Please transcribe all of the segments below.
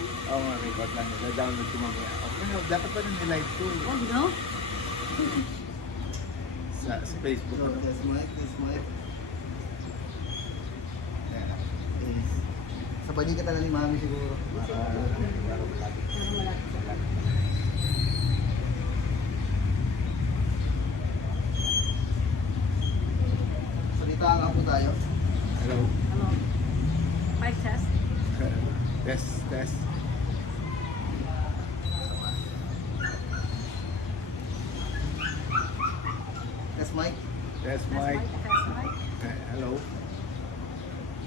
lang. Oo nga, record lang. Na-download ko mamaya. Okay, no, dapat pa rin nilive to. Oh, no? Sa Facebook. So, this mic. Ayan. Is, sa panikatan na ni Mami siguro. Para malagi. Pero malaki siya. Salitaan nga po tayo. Hello. Hello. Five chest. Test. Test mic. Test Test mic. mic. Test mic. Hello.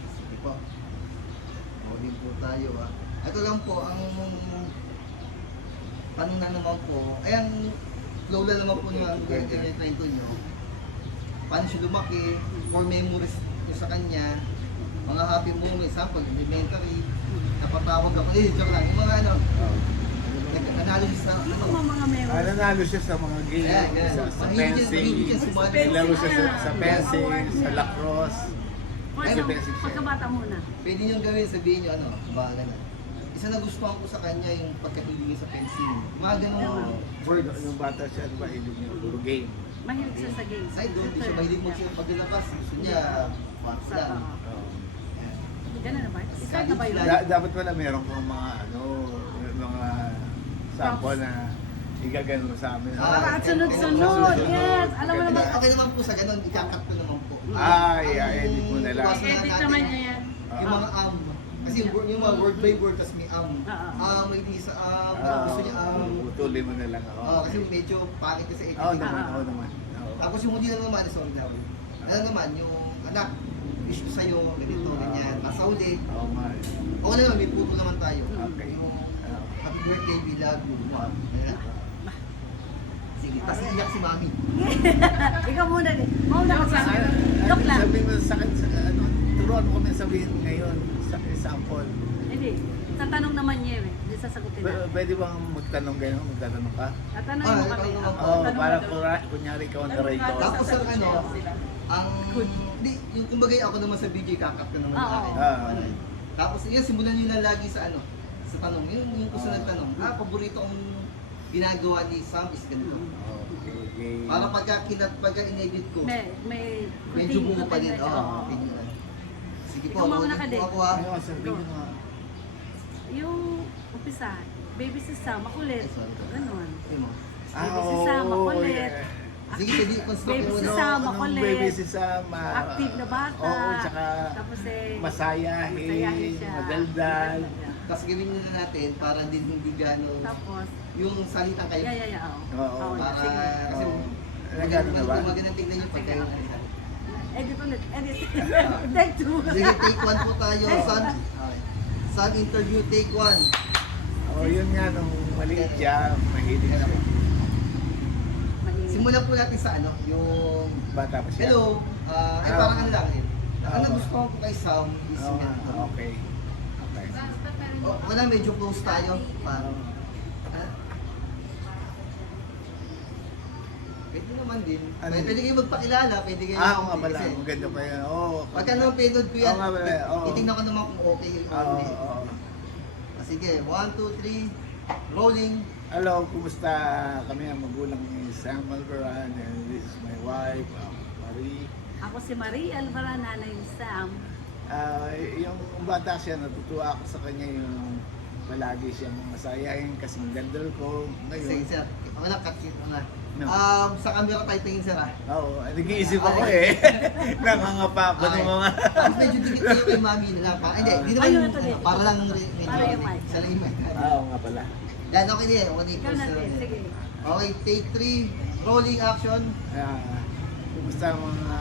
Sige po. Morning po tayo ah. Ito lang po, ang tanong na naman po, ay ang flow na naman po nyo, ang ganyan kwento nyo. Paano siya lumaki, for memories nyo sa kanya, mga happy moments, example, elementary, napatawag ako, joke lang, yung mga ano, Oh. analysis na, Yung ano, mga memories. Nanalo siya sa mga game, Yeah. sa Mahilig fencing, yan sumali. nilaro siya sa fencing, sa lacrosse. Ano, Sa basic siya. pagkabata muna. pwede nyo gawin, sabihin nyo, ano, baga na. Isa na gustuhan ko sa kanya yung pagkahilig sa fencing. Mga ganun words. Yung bata siya, ano ba, hilig niya, puro game. Mahilig siya sa games. Ay, doon, di siya mahilig mo siya paglabas. Gusto niya, wax Sa, lang. Oh. ganun na ba? Start na ba yun? Dapat pala meron kang mga, mga sample na igagano mo sa amin. Para at sunod-sunod. Yes. Alam mo naman. Okay naman po sa ganun, ikakat ko naman po. I-edit mo na lang. Iwasan na Edit natin naman niya yan. yung mga kasi yung mga word by word, tas may may di sa gusto niya Utulin mo na lang ako. kasi medyo pangit kasi Oo editing. naman, oo naman. Oo. Tapos yung hindi na naman, sorry na ako. Ano naman, yung anak, issue sa'yo, ganito, ganyan, masauli. Oo nga. Okay naman, may puto naman tayo. Okay. Yung happy birthday, we love you. Ayan. Sige, tapos iyak si Mami. Ikaw muna din. Mauna ka sa akin. Joke lang. Sabi mo sa akin, turuan mo kami sabihin ngayon sa example. Hindi. Sa tanong naman niya eh. Hindi sasagutin na. Pwede bang magtanong gano'n? Magtatanong ka? Tatanungin mo kami. ikaw naman. Oo, Tanong para mo doon. kunyari ikaw ang narrator. Tapos ang ano, ang, hindi, yung kumbaga ako naman sa video, kakap ka naman Oo. sa akin. Ah. Ano eh. Tapos yun, simulan nyo na lagi sa ano, sa tanong. Yung gusto nagtanong, paborito ang ginagawa ni Sam is ganito. Okay. Para pagka in-edit ko, May medyo routine, buo pa din. routine na siya. Oo, opinion. Sige po, Ikaw mauna ka din. ako ah. Ano sabihin mo nga? Yung umpisa, baby si Sam, makulit. Ay, sorry. Ganon. Sige mo. Baby si Sam, makulit. yeah. Sige, hindi, construct Baby mo si na. Sam, Anong makulit. baby si Sam? Active na bata. Oo, tsaka Tapos masayahin, masayahin siya. madaldal. Tapos gawin nyo na natin para din hindi gano'n Tapos, yung salita kayo. yeah. Oo. Para, Sige. kasi Oo. Nagano na ba? magandang tignan nyo pagka yung Edit ulit. Edit. Take two. Sige, take one po tayo, son. Okay. Son interview, take one. Oh, yun nga, nung maliit siya, mahilig siya. Simulan po natin sa ano, yung Bata pa siya. hello, parang ano lang yun. Ang Oo. gusto ko kay Sam is Oo nga, ganito. okay. Okay. Wala, medyo close tayo. Parang, pwede naman din. Ano? Pwede kayo magpakilala, pwede kayo. Oo nga pala, kasi- maganda pa yan. Oo. Pagka naman pinod ko yan, Oo nga pala, oo. titignan ko naman kung okay yung Oo, hindi. oo. Sige, 1, 2, 3, rolling. Hello, kumusta? Kami ang magulang ni Sam Alvaran and this is my wife, Marie. Ako si Marie Alvara, nanay ni Sam. Yung bata siya, natutuwa ako sa kanya yung palagi siyang masayahin kasi magdaldal ko. Sige, Ngayon, sir. Wala, cut it mo na. No. Sa camera tayo tingin, sir, ha? oo, nag-iisip ako eh. Nangangapa ako ng mga... Tapos medyo dikit kayo kay mami na lang. Hindi, di naman Ayun, yung, ito din. para lang medyo. Para yung mic. Sa lang yung mic. Oo nga pala. Yan, okay din. Okay din. Ikaw natin. Sige. Okay, take 3. Rolling action. Kumusta mga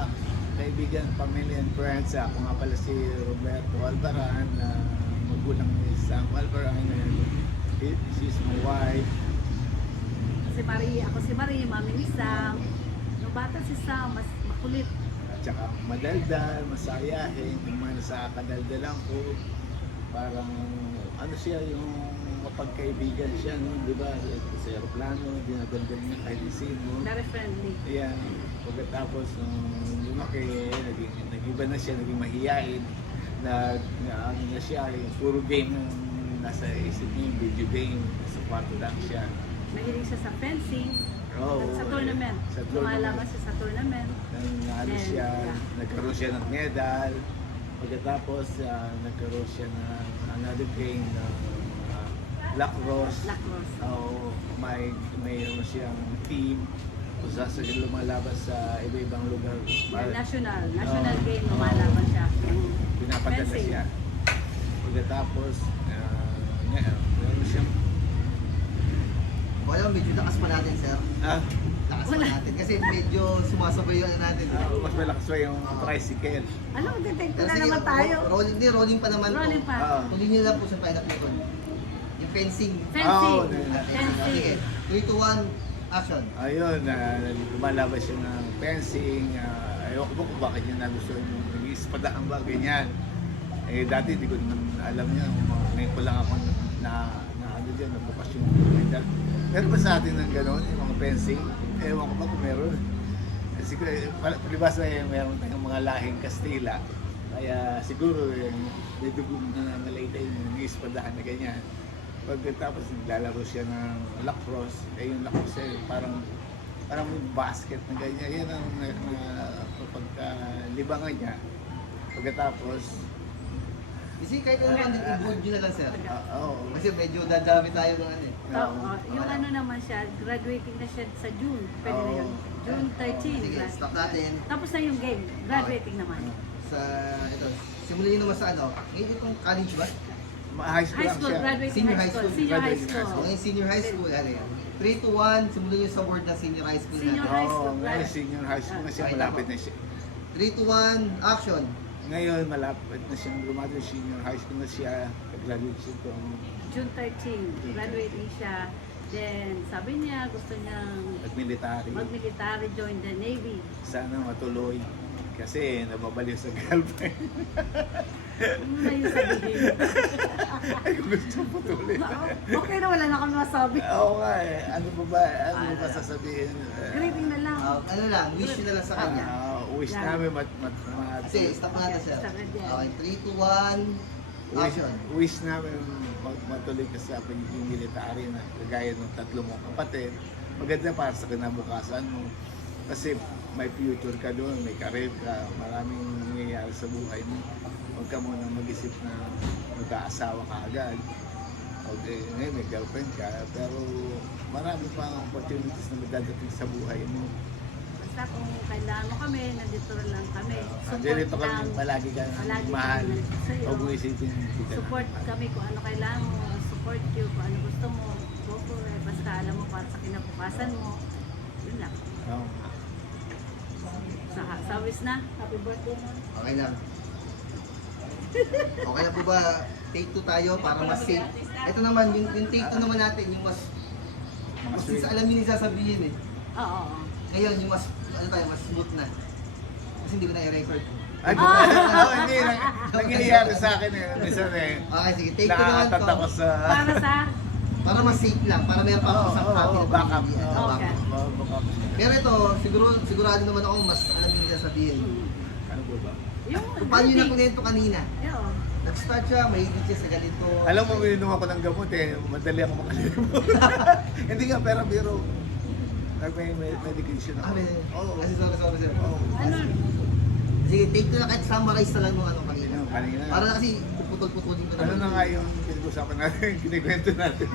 kaibigan, family and friends? Ako nga pala si Roberto Alvaran, magulang ni Sam Alvaran. And she's my wife. Si Marie, ako si Marie, mami ni Sam. Nung bata si Sam, mas makulit. At saka madaldal, masayahin, yung mga sa kadaldalan ko. Parang ano siya, yung mapagkaibigan siya, no? Di ba? Sa aeroplano, dinadaldal niya kahit sino. Very friendly. Ayan, pagkatapos nung lumaki, nag-iba na siya, naging mahiyain. Ano na siya, yung puro game ng nasa isip niya yung video game, sa kwarto lang siya. Mahilig siya sa fencing. Oo, Sa tournament. sa Lumalaban siya sa tournament. Ano And, siya, yeah. nagkaroon siya ng medal. Pagkatapos, nagkaroon siya ng another game ng lacrosse. Lacrosse. Oo, mayroon siyang team kung saan siya lumalaban sa iba-ibang lugar. National Oo. game, lumalaban siya. Pinapadala Fencing. siya. Pagkatapos, meron siyang Wala, medyo lakas pa natin, sir. Lakas pa Wala. natin. Kasi medyo sumasabay yung ano natin. mas malakas pa yung tricycle. Ano, detective Pero na sige, naman tayo. rolling pa naman Rolling po. pa. Oo. Tuloy nyo lang po sa pineapple ko. Yung fencing. Fencing. Oo, Sige, Fencing. 3, 2, 1, action. Ayun, lumalaban siya ng fencing. Ayoko po kung bakit niya nagustuhan yung nag-iispadahan ba, ganyan. Eh, dati hindi ko naman alam niya. Ngayon ko lang ako na ano dyan, nabukas yung medal. Meron ba sa atin ng gano'n, yung mga fencing? Ewan ko ba kung meron. Kasi palibas na meron tayong mga lahing Kastila. Kaya siguro may dugong na nalaytay yung nag-iispadahan na ganyan. Pagkatapos naglalaro siya ng lacrosse, yung lacrosse parang may basket na ganyan. Yan ang pagkalibangan niya. Pagkatapos, Kasi kahit ano naman, i-bold nyo na lang, sir. oo. Kasi medyo dadami tayo ng ano eh. Oo. Yung ano naman siya, graduating na siya sa June. Pwede na yun. June 13. Sige, stop natin. Tapos na yung game. Graduating naman. Sa, ito, simulan nyo naman sa ano. Ngayon itong college ba? High school High lang school, siya. graduating Senior high high school. school. Senior high Graduating high So, school. ngayon senior high school, ano yan? 3 to 1, simulan nyo sa board ng senior high school Senior natin. high school, Oo, ngayon right? senior high school na siya, Okay, malapit ako. na siya. 3 to 1, action. Ngayon, malapit na siyang graduate, senior high school na siya. Graduate siya itong June 13, graduating siya. Then, sabi niya, gusto niyang military. mag-military, join the Navy. Sana matuloy. Kasi nababaliw sa girlfriend. Ano na yung sabihin? Ay, gusto mo tuloy. Okay na, wala na kami masabi. Oo nga eh. Ano ba ba sasabihin? Greeting na lang. Ano lang, wish nyo na lang sa kanya. Wish Yan. namin Kasi, stop natin sir. Stop na dyan. Okay, 3 to 1, action. wish namin matuloy ka sa pagiging military na kagaya ng tatlo mong kapatid. Maganda para sa kinabukasan mo. Kasi may future ka doon, may career ka, maraming nangyayari sa buhay mo. Huwag ka muna mag-isip na mag-aasawa ka agad. Okay, ngayon may girlfriend ka, pero marami pang opportunities na magdadating sa buhay mo. Basta kung kailangan mo kami, nandito lang kami. Dito kami lang. palagi ka Palagi mahal. kami sa'yo. Huwag mo isipin kita Support kami kung ano kailangan mo. Support you kung ano gusto mo. Go for it. Basta alam mo para sa kinabukasan mo. Yun lang. Oo. Sa wish na. Happy birthday mo. Okay lang. Okay na po ba? Take 2 tayo para mas safe. Ito naman, yung take 2 naman natin, yung mas sweet. alam nyo yung sasabihin eh. Oo. Ngayon, yung mas, ano tayo, mas smooth na. Kasi hindi ko na i-record. Ay, hindi. Nangyayari sa akin eh. Minsan eh. Okay, sige, take 2 naman Nakakatata ko to. sa... Para sa... Para mas safe lang, para meron pa ako isang copy na backup. pamilya. Oo, Okay. backup. Pero ito, sigurado naman ako mas alam nyo yung sasabihin. Ano po ba? Yung... Kung paano yun ang kwento kanina. Oo. Nag-start siya, mahilig siya sa ganito. Alam mo, uminom ako ng gamot eh. Madali ako makalimot. Hindi nga, pero may medication ako. Ah, may, Oo. Kasi sorry sir. Oo. Ano? Sige, take 2 lang kahit summarize na lang nung ano kanina. Kanina. Para na kasi puputol-putulin ko Ano na nga yung pinag-usapan natin, kinikwento natin.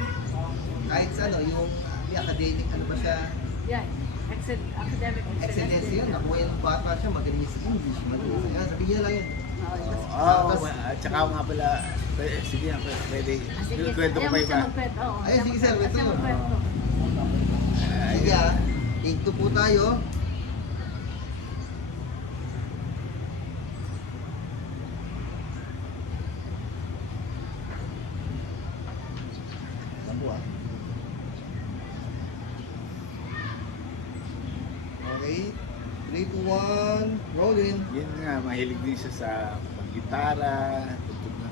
Kahit sa ano, yung academic, ano ba siya, Yeah. Academic excellence yun. Nakuha yung bata siya, magaling sa English, magaling sa yan. Sabihin niya lang yun. Oo. Oo, at saka nga pala, sige nga, pwede. Sige, Kwento ko ayaw pa mo siya iba. magkwento. Oo. Ay, sige, sir, Ayaw kwento siya mo. magkwento. Sige ah, take 2 po tayo. Ano po ah? Okay, 3, 2, 1, rolling. Yun nga, mahilig din siya sa gitara,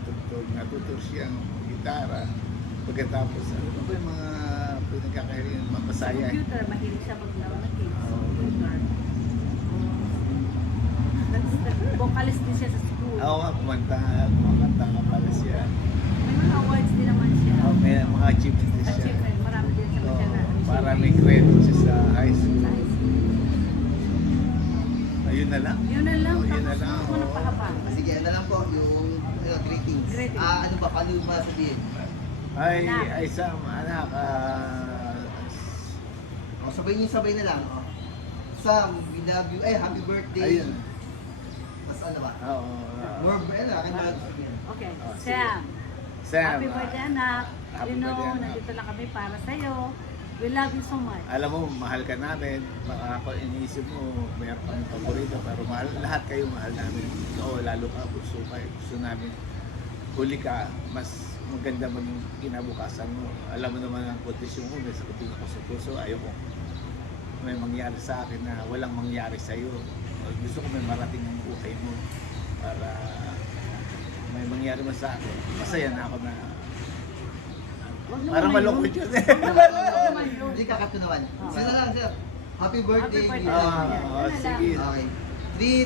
tugtog, natuturo siya ng gitara. Pagkatapos, ano ba yung mga pinagkakahiringan, mapasaya? Computer, mahilig siya maglaro ng games. Oo. Computer. Vocalist din siya sa school. Ako nga, kumakanta nga pala siya. May mga awards din naman Greetings. Greetings. Ano ba? Paano ba sabihin? Ay Sam, anak, Sabay na lang. Sam, we love you. Happy birthday. ayun. Tapos ano ba? Oo. More bread. Akin ba sabihin? Okay, Oh, sige. Sam. Sam, Happy birthday, anak. happy You know, birthday, anak. nandito lang kami para sa'yo. We love you so much. Alam mo, mahal ka namin. Baka ako iniisip mo, mayroon kang paborito, pero mahal, lahat kayo mahal namin. Oo, lalo ka, puso ka. Gusto namin, huli ka, mas maganda mo yung kinabukasan mo. Alam mo naman ang kondisyon mo, may sakit din ako sa puso. Ayoko may mangyari sa akin na walang mangyari sa iyo. Gusto ko may marating ang buhay mo para may mangyari mo sa akin. Masaya na ako na Huwag naman parang yun. malungkot yun. Hindi kakatunawan. Sino lang, sir? Happy birthday. Happy birthday. we love you. Oh, sige. Okay.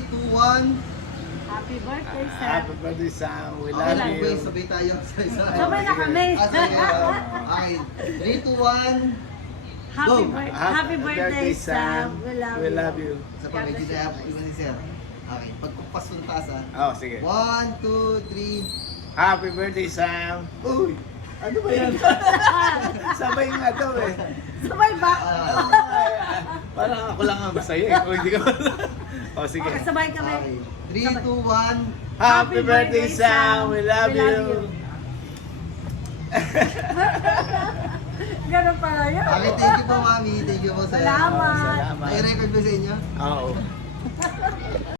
3, 2, 1. Happy birthday, Sam. Happy birthday, Sam. We Okay love lang, you. boy. Sabay tayo. Sabay na kami. Sige. Okay. 3, 2, 1. Happy, Go. happy birthday, Sam. We love you. Sa pag medyo na iba ni sir. Okay. Pagkupas ng taas ha. Oh, sige. 1, 2, 3. Happy birthday, Sam. Uy, ano ba yan? Sabay nga daw eh. Sabay ba? Parang ako lang ang masaya eh. Kung hindi ka Oh, sige. Okay, sabay kami. Okay. 3, 2, 1. Happy birthday, Sam. We love you. Ganun pala yun. Okay, thank you po, mami. Thank you po, sir. Salamat. Salamat. Ay, record ba sa inyo? Oo.